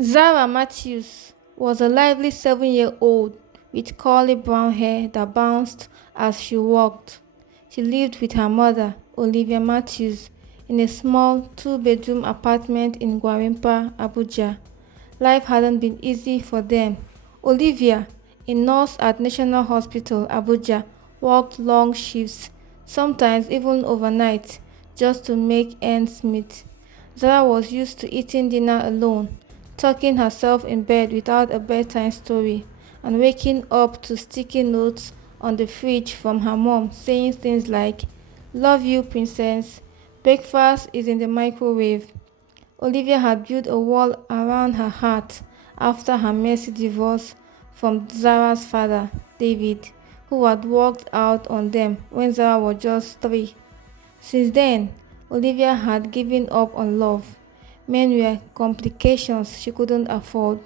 Zara Matthews was a lively 7-year-old with curly brown hair that bounced as she walked. She lived with her mother, Olivia Matthews, in a small two-bedroom apartment in Gwarimpa, Abuja. Life hadn't been easy for them. Olivia, a nurse at National Hospital, Abuja, worked long shifts, sometimes even overnight, just to make ends meet. Zara was used to eating dinner alone, tucking herself in bed without a bedtime story, and waking up to sticky notes on the fridge from her mom saying things like, "Love you, princess. Breakfast is in the microwave." Olivia had built a wall around her heart after her messy divorce from Zara's father, David, who had walked out on them when Zara was just 3. Since then, Olivia had given up on love. Men were complications she couldn't afford.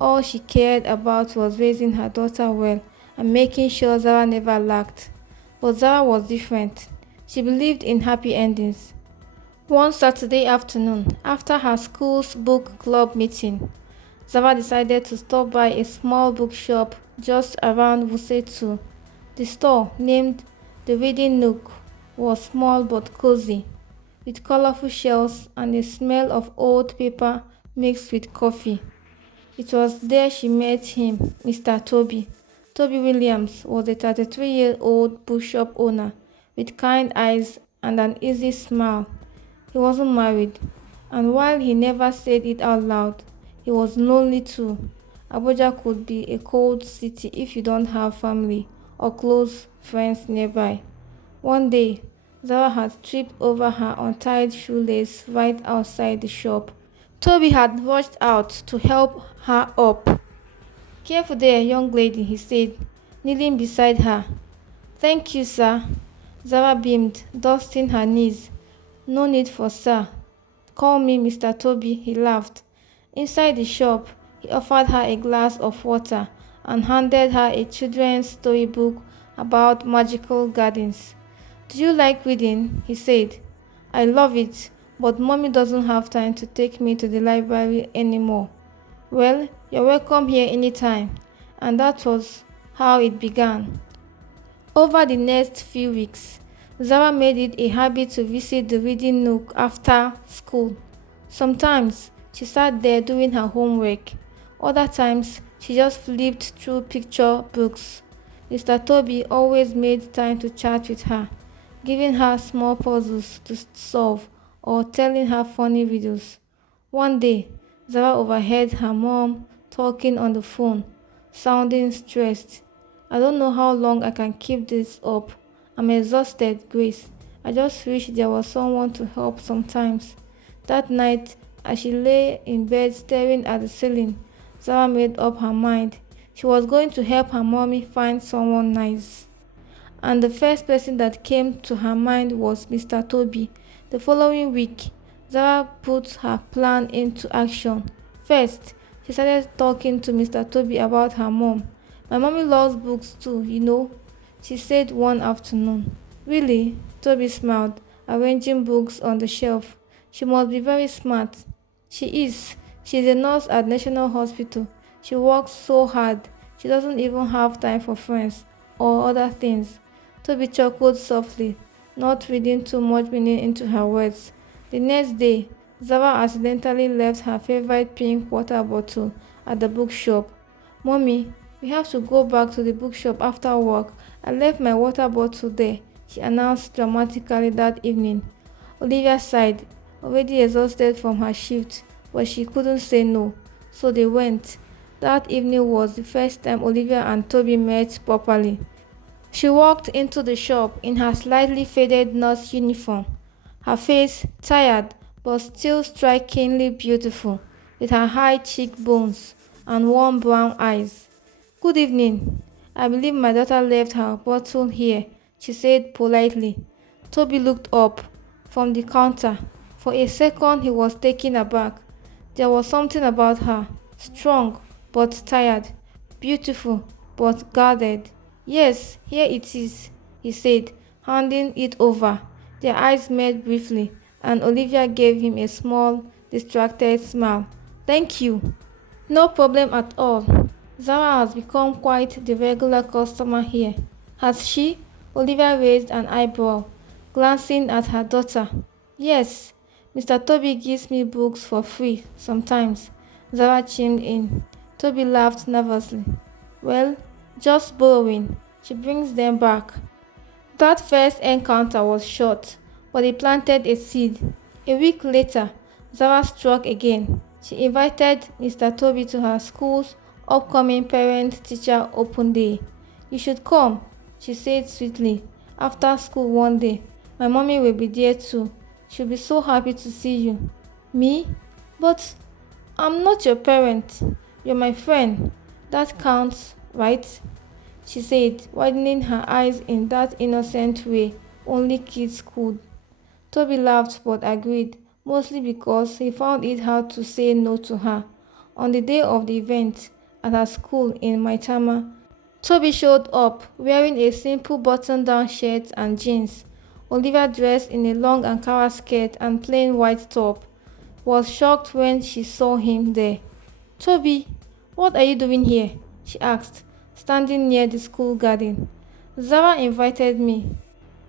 All she cared about was raising her daughter well and making sure Zara never lacked. But Zara was different. She believed in happy endings. One Saturday afternoon, after her school's book club meeting, Zara decided to stop by a small bookshop just around Wuse 2. The store, named the Reading Nook, was small but cozy, with colorful shelves and a smell of old paper mixed with coffee. It was there she met him, Mr. Toby. Toby Williams was a 33-year-old bookshop owner with kind eyes and an easy smile. He wasn't married, and while he never said it out loud, he was lonely too. Abuja could be a cold city if you don't have family or close friends nearby. One day, Zara had tripped over her untied shoelace right outside the shop. Toby had rushed out to help her up. "Careful there, young lady," he said, kneeling beside her. "Thank you, sir." Zara beamed, dusting her knees. "No need for sir. Call me Mr. Toby," he laughed. Inside the shop, he offered her a glass of water and handed her a children's storybook about magical gardens. "Do you like reading?" he said. "I love it, but mommy doesn't have time to take me to the library anymore." "Well, you're welcome here anytime." And that was how it began. Over the next few weeks, Zara made it a habit to visit the reading nook after school. Sometimes she sat there doing her homework. Other times she just flipped through picture books. Mr. Toby always made time to chat with her, giving her small puzzles to solve or telling her funny riddles. One day, Zara overheard her mom talking on the phone, sounding stressed. "I don't know how long I can keep this up. I'm exhausted, Grace. I just wish there was someone to help sometimes." That night, as she lay in bed staring at the ceiling, Zara made up her mind. She was going to help her mommy find someone nice. And the first person that came to her mind was Mr. Toby. The following week, Zara put her plan into action. First, she started talking to Mr. Toby about her mom. "My mommy loves books too, you know," she said one afternoon. "Really?" Toby smiled, arranging books on the shelf. "She must be very smart." "She is. She's a nurse at National Hospital. She works so hard. She doesn't even have time for friends or other things." Toby chuckled softly, not reading too much meaning into her words. The next day, Zara accidentally left her favorite pink water bottle at the bookshop. "Mommy, we have to go back to the bookshop after work. I left my water bottle there," she announced dramatically that evening. Olivia sighed, already exhausted from her shift, but she couldn't say no, so they went. That evening was the first time Olivia and Toby met properly. She walked into the shop in her slightly faded nurse uniform, her face tired but still strikingly beautiful, with her high cheekbones and warm brown eyes. "Good evening. I believe my daughter left her bottle here," she said politely. Toby looked up from the counter. For a second he was taken aback. There was something about her, strong but tired, beautiful but guarded. "Yes, here it is," he said, handing it over. Their eyes met briefly, and Olivia gave him a small, distracted smile. "Thank you." No problem at all. Zara has become quite the regular customer here. Has she? Olivia raised an eyebrow, glancing at her daughter. Yes, Mr. Toby gives me books for free sometimes. Zara chimed in. Toby laughed nervously. Well, just borrowing. She brings them back. That first encounter was short, but it planted a seed. A week later, Zara struck again. She invited Mr. Toby to her school's upcoming parent-teacher open day. You should come, she said sweetly. After school one day, my mommy will be there too. She'll be so happy to see you. Me? But I'm not your parent. You're my friend. That counts, right? She said, widening her eyes in that innocent way only kids could. Toby laughed but agreed, mostly because he found it hard to say no to her. On the day of the event at her school in Maitama, Toby showed up wearing a simple button-down shirt and jeans. Olivia, dressed in a long Ankara skirt and plain white top, was shocked when she saw him there. Toby, what are you doing here? She asked, standing near the school garden. Zara invited me.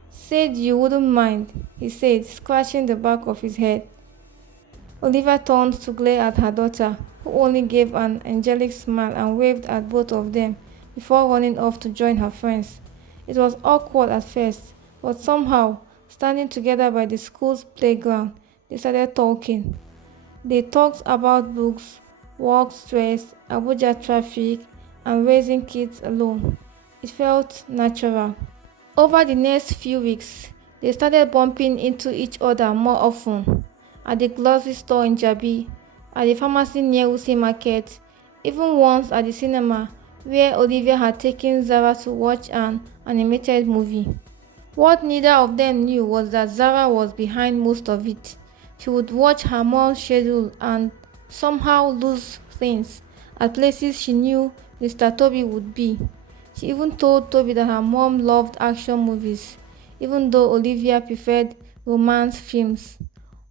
Said you wouldn't mind, he said, scratching the back of his head. Olivia turned to glare at her daughter, who only gave an angelic smile and waved at both of them before running off to join her friends. It was awkward at first, but somehow, standing together by the school's playground, they started talking. They talked about books, work stress, Abuja traffic, and raising kids alone. It felt natural. Over the next few weeks, they started bumping into each other more often. At the grocery store in Jabi, at the pharmacy near Wuse Market, even once at the cinema where Olivia had taken Zara to watch an animated movie. What neither of them knew was that Zara was behind most of it. She would watch her mom's schedule and somehow lose things at places she knew Mr. Toby would be. She even told Toby that her mom loved action movies, even though Olivia preferred romance films.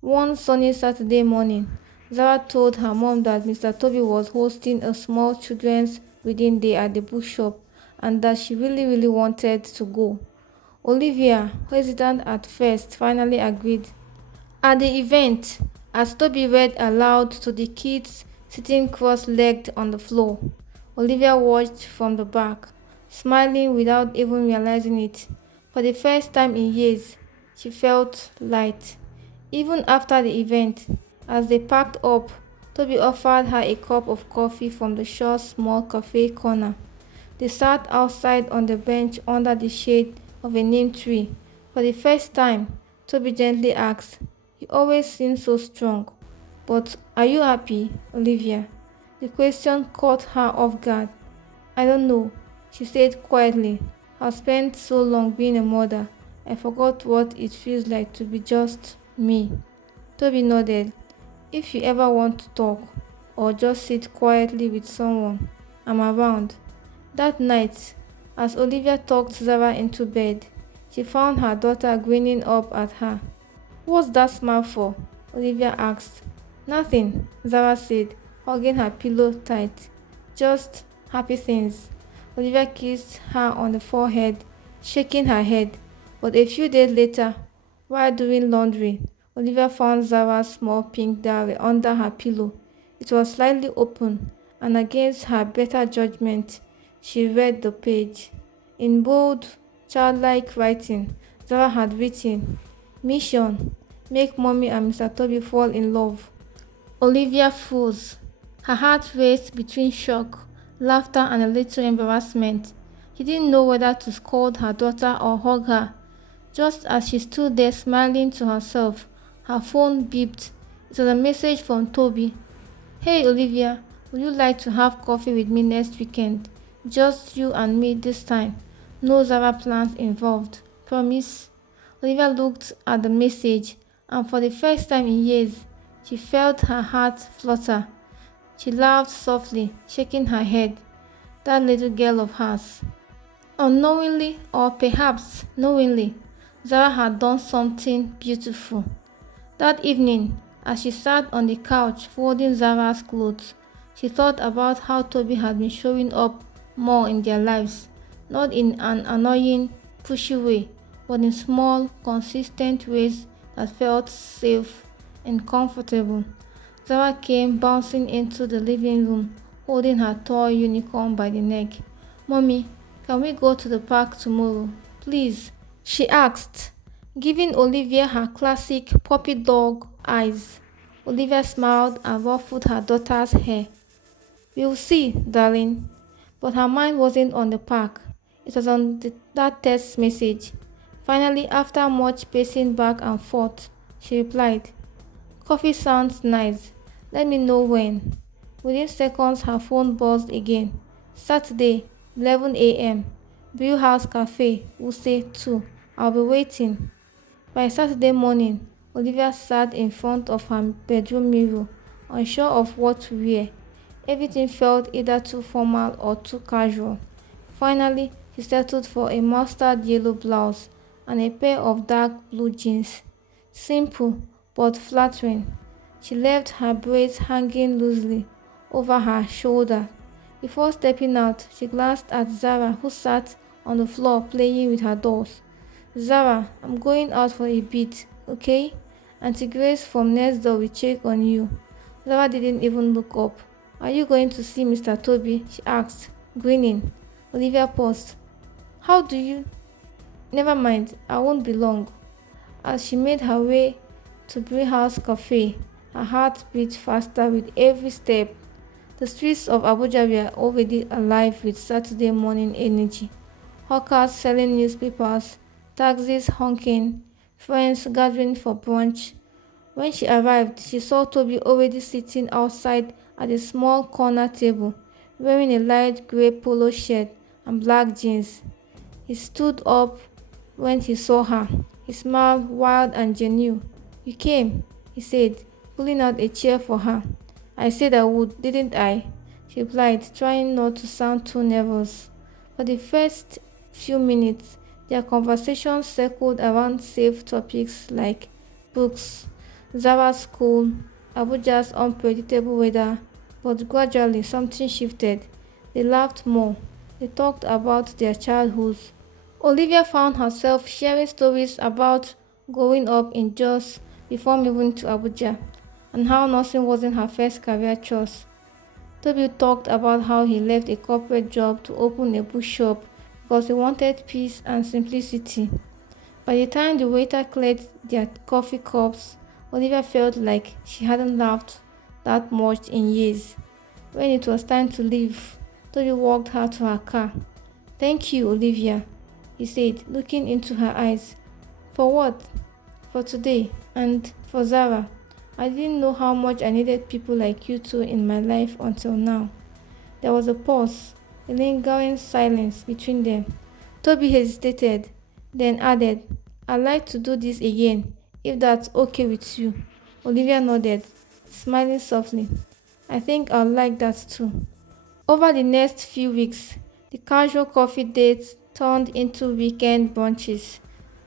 One sunny Saturday morning, Zara told her mom that Mr. Toby was hosting a small children's reading day at the bookshop and that she really wanted to go. Olivia, hesitant at first, finally agreed. At the event, as Toby read aloud to the kids sitting cross-legged on the floor, Olivia watched from the back, smiling without even realizing it. For the first time in years, she felt light. Even after the event, as they packed up, Toby offered her a cup of coffee from the short small cafe corner. They sat outside on the bench under the shade of a neem tree. For the first time, Toby gently asked, "You always seem so strong. But are you happy, Olivia?" The question caught her off guard. "I don't know," she said quietly. "I've spent so long being a mother, I forgot what it feels like to be just me." Toby nodded. "If you ever want to talk, or just sit quietly with someone, I'm around." That night, as Olivia tucked Zara into bed, she found her daughter grinning up at her. "What's that smile for?" Olivia asked. "Nothing," Zara said, hugging her pillow tight. "Just happy things." Olivia kissed her on the forehead, shaking her head. But a few days later, while doing laundry, Olivia found Zara's small pink diary under her pillow. It was slightly open, and against her better judgment, she read the page. In bold, childlike writing, Zara had written, "Mission: make Mommy and Mr. Toby fall in love." Olivia froze. Her heart raced between shock, laughter, and a little embarrassment. She didn't know whether to scold her daughter or hug her. Just as she stood there smiling to herself, her phone beeped. It was a message from Toby. "Hey Olivia, would you like to have coffee with me next weekend? Just you and me this time. No Zara plans involved. Promise?" Olivia looked at the message, and for the first time in years, she felt her heart flutter. She laughed softly, shaking her head. That little girl of hers. Unknowingly, or perhaps knowingly, Zara had done something beautiful. That evening, as she sat on the couch folding Zara's clothes, She thought about how Toby had been showing up more in their lives, not in an annoying, pushy way, but in small, consistent ways that felt safe and comfortable. Zara came bouncing into the living room, holding her toy unicorn by the neck. "Mommy, can we go to the park tomorrow? Please?" she asked, giving Olivia her classic puppy dog eyes. Olivia smiled and ruffled her daughter's hair. "We'll see, darling." But her mind wasn't on the park. It was on that text message. Finally, after much pacing back and forth, she replied, "Coffee sounds nice. Let me know when." Within seconds, her phone buzzed again. "Saturday, 11 a.m. Brew House Cafe, we'll say 2. I'll be waiting." By Saturday morning, Olivia sat in front of her bedroom mirror, unsure of what to wear. Everything felt either too formal or too casual. Finally, she settled for a mustard yellow blouse and a pair of dark blue jeans. Simple but flattering. She left her braids hanging loosely over her shoulder. Before stepping out, she glanced at Zara, who sat on the floor playing with her dolls. "Zara, I'm going out for a bit, okay? Auntie Grace from next door will check on you." Zara didn't even look up. "Are you going to see Mr. Toby?" she asked, grinning. Olivia paused. "How do you—" "Never mind, I won't be long." As she made her way to House Cafe, her heart beat faster with every step. The streets of Abuja were already alive with Saturday morning energy. Hawkers selling newspapers, taxis honking, friends gathering for brunch. When she arrived, she saw Toby already sitting outside at a small corner table, wearing a light grey polo shirt and black jeans. He stood up when he saw her. His smile wild and genuine. "You came," he said, pulling out a chair for her. "I said I would, didn't I?" she replied, trying not to sound too nervous. For the first few minutes, their conversation circled around safe topics like books, Zara's school, Abuja's unpredictable weather, but gradually something shifted. They laughed more. They talked about their childhoods. Olivia found herself sharing stories about growing up in Jos before moving to Abuja, and how nursing wasn't her first career choice. Toby talked about how he left a corporate job to open a bookshop because he wanted peace and simplicity. By the time the waiter cleared their coffee cups, Olivia felt like she hadn't laughed that much in years. When it was time to leave, Toby walked her to her car. "Thank you, Olivia," he said, looking into her eyes. "For what?" "For today, and for Zara. I didn't know how much I needed people like you two in my life until now." There was a pause, a lingering silence between them. Toby hesitated, then added, "I'd like to do this again, if that's okay with you." Olivia nodded, smiling softly. "I think I'll like that too." Over the next few weeks, the casual coffee dates turned into weekend brunches.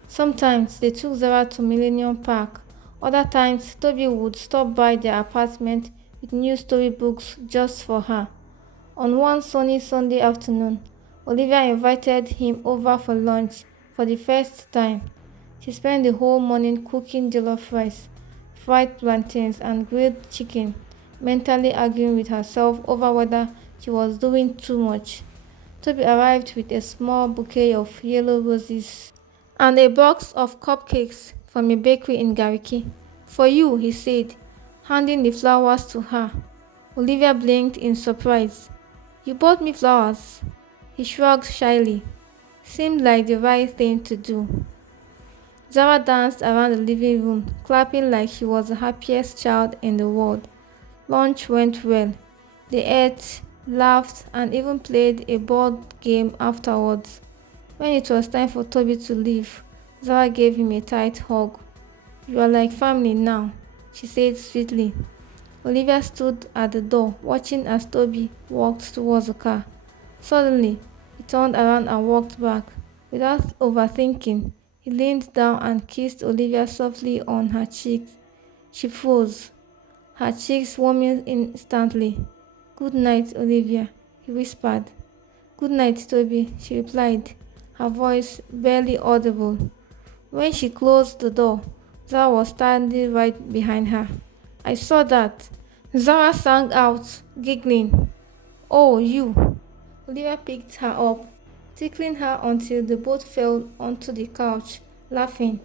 Sometimes they took Zara to Millennium Park. Other times, Toby would stop by their apartment with new storybooks just for her. On one sunny Sunday afternoon, Olivia invited him over for lunch for the first time. She spent the whole morning cooking jollof rice, fried plantains, and grilled chicken, mentally arguing with herself over whether she was doing too much. Toby arrived with a small bouquet of yellow roses and a box of cupcakes from a bakery in Gariki. "For you," he said, handing the flowers to her. Olivia blinked in surprise. "You bought me flowers?" He shrugged shyly. Seemed like the right thing to do. Zara danced around the living room, clapping like she was the happiest child in the world. Lunch went well. They ate, laughed, and even played a board game afterwards. When it was time for Toby to leave, Zara gave him a tight hug. "You are like family now," she said sweetly. Olivia stood at the door, watching as Toby walked towards the car. Suddenly, he turned around and walked back. Without overthinking, he leaned down and kissed Olivia softly on her cheeks. She froze, her cheeks warming instantly. Good night, Olivia, he whispered. Good night, Toby, she replied, her voice barely audible. When she closed the door, Zara was standing right behind her. I saw that. Zara sang out, giggling. Oh, you. Olivia picked her up, tickling her until they both fell onto the couch, laughing.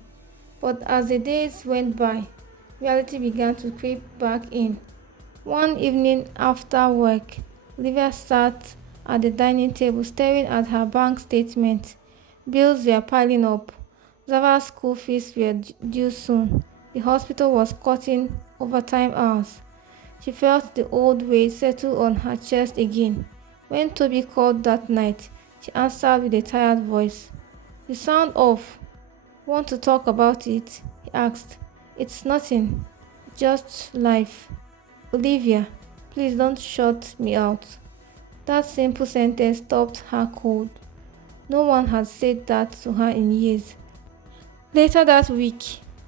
But as the days went by, reality began to creep back in. One evening after work, Olivia sat at the dining table staring at her bank statement. Bills were piling up. Zara's school fees were due soon. The hospital was cutting overtime hours. She felt the old weight settle on her chest again. When Toby called that night, she answered with a tired voice. You sound off. Want to talk about it? He asked. It's nothing. Just life. Olivia, please don't shut me out. That simple sentence stopped her cold. No one had said that to her in years. Later that week,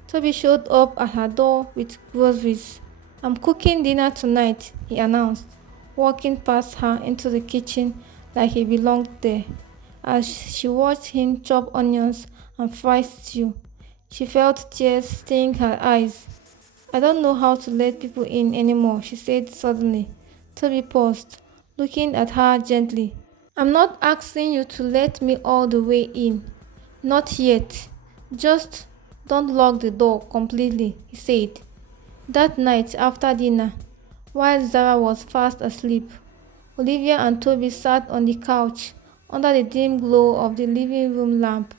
Toby showed up at her door with groceries. I'm cooking dinner tonight, he announced, walking past her into the kitchen like he belonged there. As she watched him chop onions and fry stew, she felt tears sting her eyes. I don't know how to let people in anymore, she said suddenly. Toby paused, looking at her gently. I'm not asking you to let me all the way in. Not yet. Just don't lock the door completely, he said. That night after dinner, while Zara was fast asleep, Olivia and Toby sat on the couch under the dim glow of the living room lamp.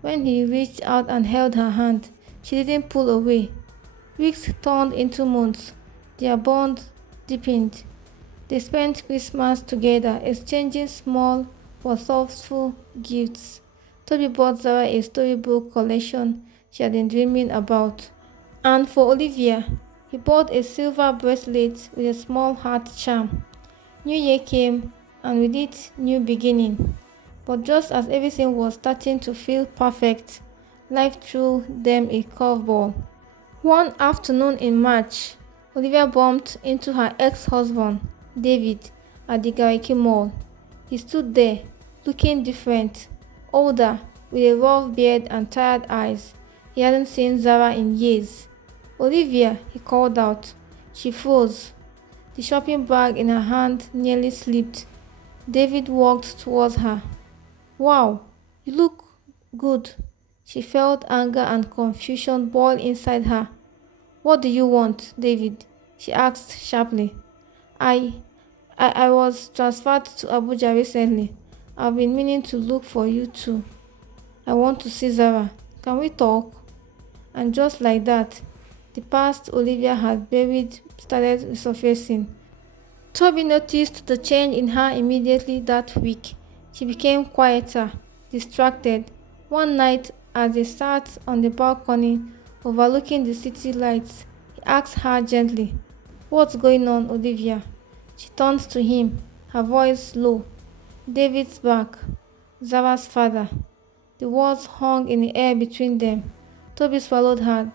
When he reached out and held her hand, she didn't pull away. Weeks turned into months. Their bond deepened. They spent Christmas together, exchanging small but thoughtful gifts. Toby bought Zara a storybook collection she had been dreaming about. And for Olivia, he bought a silver bracelet with a small heart charm. New Year came, and with it, new beginning. But just as everything was starting to feel perfect, life threw them a curveball. One afternoon in March, Olivia bumped into her ex-husband, David, at the Gariki Mall. He stood there, looking different, older, with a rough beard and tired eyes. He hadn't seen Zara in years. Olivia, he called out. She froze. The shopping bag in her hand nearly slipped. David walked towards her. Wow, you look good. She felt anger and confusion boil inside her. What do you want, David? She asked sharply. I I was transferred to Abuja recently. I've been meaning to look for you too. I want to see Zara. Can we talk? And just like that, the past Olivia had buried started resurfacing. Toby noticed the change in her immediately that week. She became quieter, distracted. One night, as they sat on the balcony overlooking the city lights, he asked her gently, "What's going on, Olivia?" She turned to him, her voice low. "David's back. Zara's father." The words hung in the air between them. Toby swallowed hard.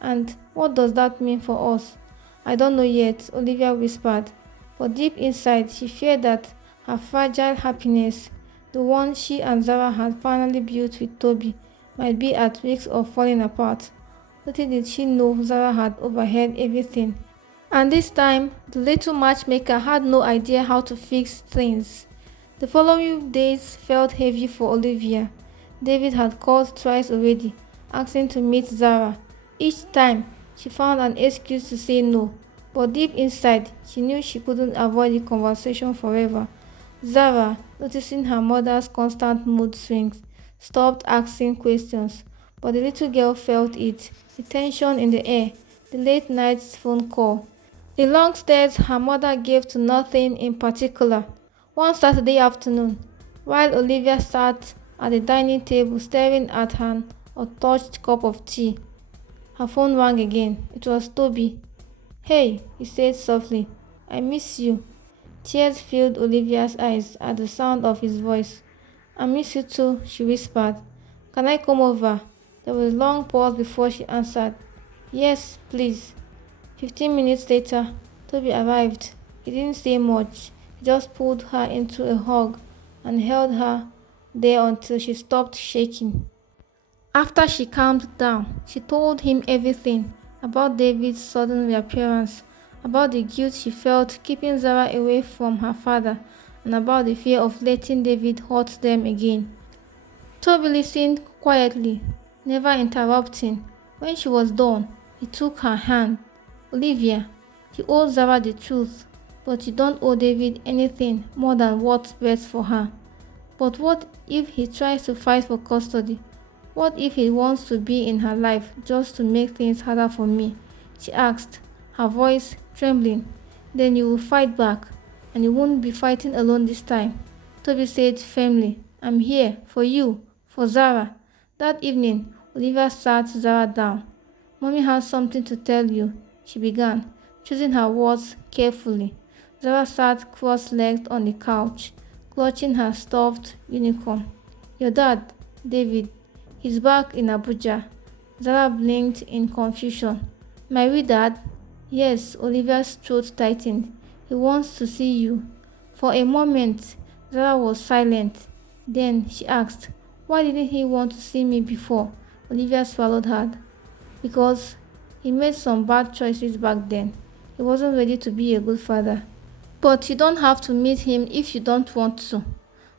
"And what does that mean for us?" "I don't know yet," Olivia whispered. But deep inside, she feared that her fragile happiness, the one she and Zara had finally built with Toby, might be at risk of falling apart. Little did she know Zara had overheard everything. And this time, the little matchmaker had no idea how to fix things. The following days felt heavy for Olivia. David had called twice already, asking to meet Zara. Each time, she found an excuse to say no, but deep inside, she knew she couldn't avoid the conversation forever. Zara, noticing her mother's constant mood swings, stopped asking questions, but the little girl felt it, the tension in the air, the late night's phone call. The long stares her mother gave to nothing in particular. One Saturday afternoon, while Olivia sat at the dining table staring at an untouched cup of tea, her phone rang again. It was Toby. "Hey," he said softly, "I miss you." Tears filled Olivia's eyes at the sound of his voice. "I miss you too," she whispered. "Can I come over?" There was a long pause before she answered. "Yes, please." 15 minutes later, Toby arrived. He didn't say much. He just pulled her into a hug and held her there until she stopped shaking. After she calmed down, she told him everything about David's sudden reappearance, about the guilt she felt keeping Zara away from her father, and about the fear of letting David hurt them again. Toby listened quietly, never interrupting. When she was done, he took her hand. Olivia, you owe Zara the truth, but you don't owe David anything more than what's best for her. But what if he tries to fight for custody? What if he wants to be in her life just to make things harder for me? She asked, her voice trembling. Then you will fight back, and you won't be fighting alone this time. Toby said firmly, I'm here, for you, for Zara. That evening, Olivia sat Zara down. Mommy has something to tell you, she began, choosing her words carefully. Zara sat cross-legged on the couch, clutching her stuffed unicorn. Your dad, David, he's back in Abuja. Zara blinked in confusion. My real dad? Yes, Olivia's throat tightened. He wants to see you. For a moment, Zara was silent. Then she asked, why didn't he want to see me before? Olivia swallowed hard. Because he made some bad choices back then. He wasn't ready to be a good father. But you don't have to meet him if you don't want to.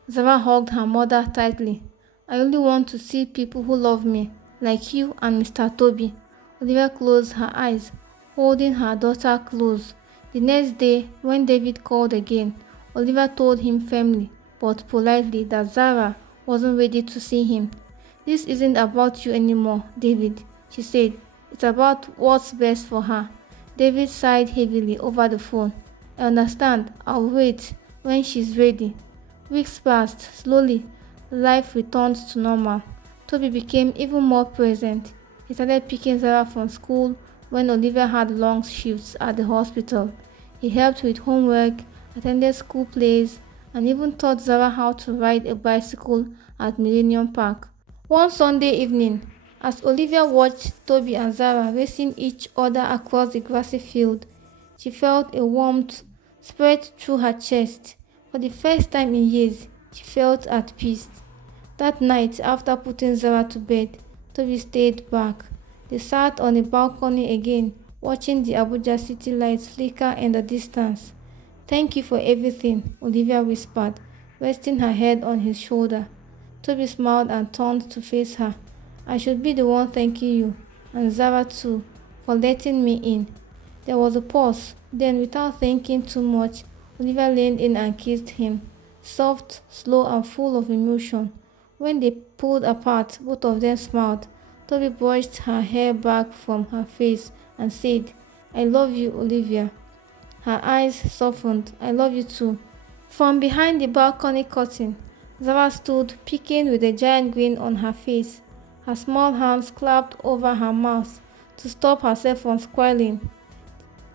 Zara hugged her mother tightly. I only want to see people who love me, like you and Mr. Toby. Olivia closed her eyes, holding her daughter close. The next day, when David called again, Olivia told him firmly, but politely, that Zara wasn't ready to see him. This isn't about you anymore, David, she said. It's about what's best for her. David sighed heavily over the phone. I understand. I'll wait when she's ready. Weeks passed. Slowly, life returned to normal. Toby became even more present. He started picking Zara from school when Olivia had long shifts at the hospital. He helped with homework, attended school plays, and even taught Zara how to ride a bicycle at Millennium Park. One Sunday evening, as Olivia watched Toby and Zara racing each other across the grassy field, she felt a warmth spread through her chest. For the first time in years, she felt at peace. That night, after putting Zara to bed, Toby stayed back. They sat on the balcony again, watching the Abuja city lights flicker in the distance. Thank you for everything, Olivia whispered, resting her head on his shoulder. Toby smiled and turned to face her. I should be the one thanking you, and Zara too, for letting me in. There was a pause. Then, without thinking too much, Olivia leaned in and kissed him, soft, slow, and full of emotion. When they pulled apart, both of them smiled. Toby brushed her hair back from her face and said, I love you, Olivia. Her eyes softened. I love you too. From behind the balcony curtain, Zara stood, peeking with a giant grin on her face. Her small hands clapped over her mouth to stop herself from squalling.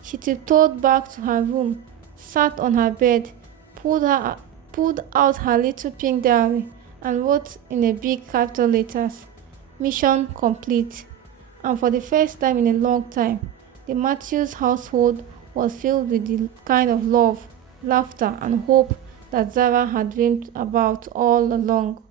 She tiptoed back to her room, sat on her bed, pulled out her little pink diary, and wrote in a big capital letters, Mission complete. And for the first time in a long time, the Matthews household was filled with the kind of love, laughter, and hope that Zara had dreamed about all along.